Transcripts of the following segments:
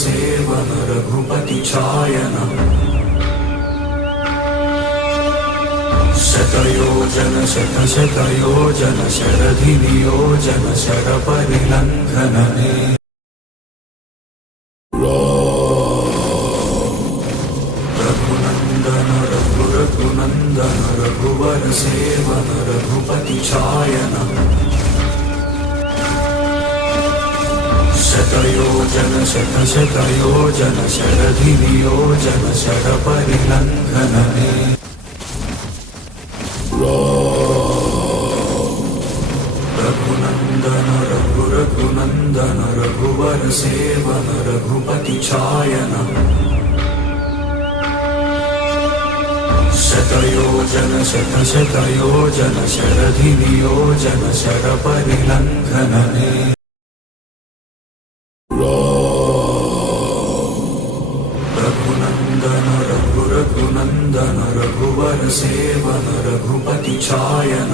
सेवन Raghupati छायन शतयोजन शतशतयोजन शरधिनियोजन शरपरिलङ्घनने Raghunandan रघुरघुनन्दन रघुवर सेवन Raghupati छायन शतयोजन शतशतयोजन शरधिनियोजन शरपरिलङ्घनने Raghunandan रघुरघुनन्दन रघुवर सेवन Raghupati छायन शतयोजन शतशतयोजन शरधिनियोजन शरपरिलङ्घनने Raghunandan रघुरघुनन्दन रघुवर सेवन Raghupati छायन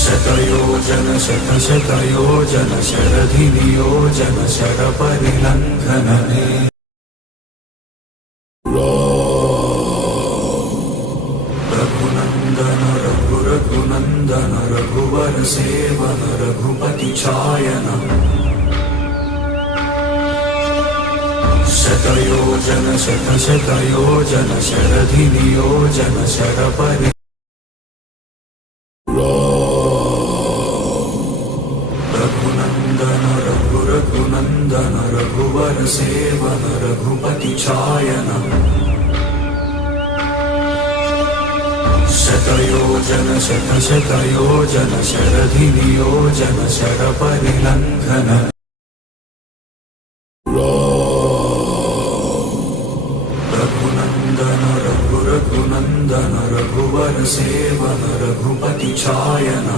शतयोजन शतशतयोजन शरधिनियोजन शरपरिलङ्घनने Raghunandan रघुरघुनन्दन रघुवर सेवन Raghupati छायन शतयोजन शतशतयोजन शरधिनियोजन शरपरि Raghunandan रघुरघुनन्दन रघुवर सेवन Raghupati छायन शतयोजन शतशतयोजन शरधिनियोजन शरपरिलङ्घनने Raghunandan रघुरघुनन्दन रघुवर सेवन Raghupati छायन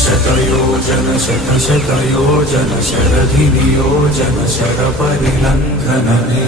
शतयोजन शतशतयोजन शरधिनियोजन शरपरिलङ्घनने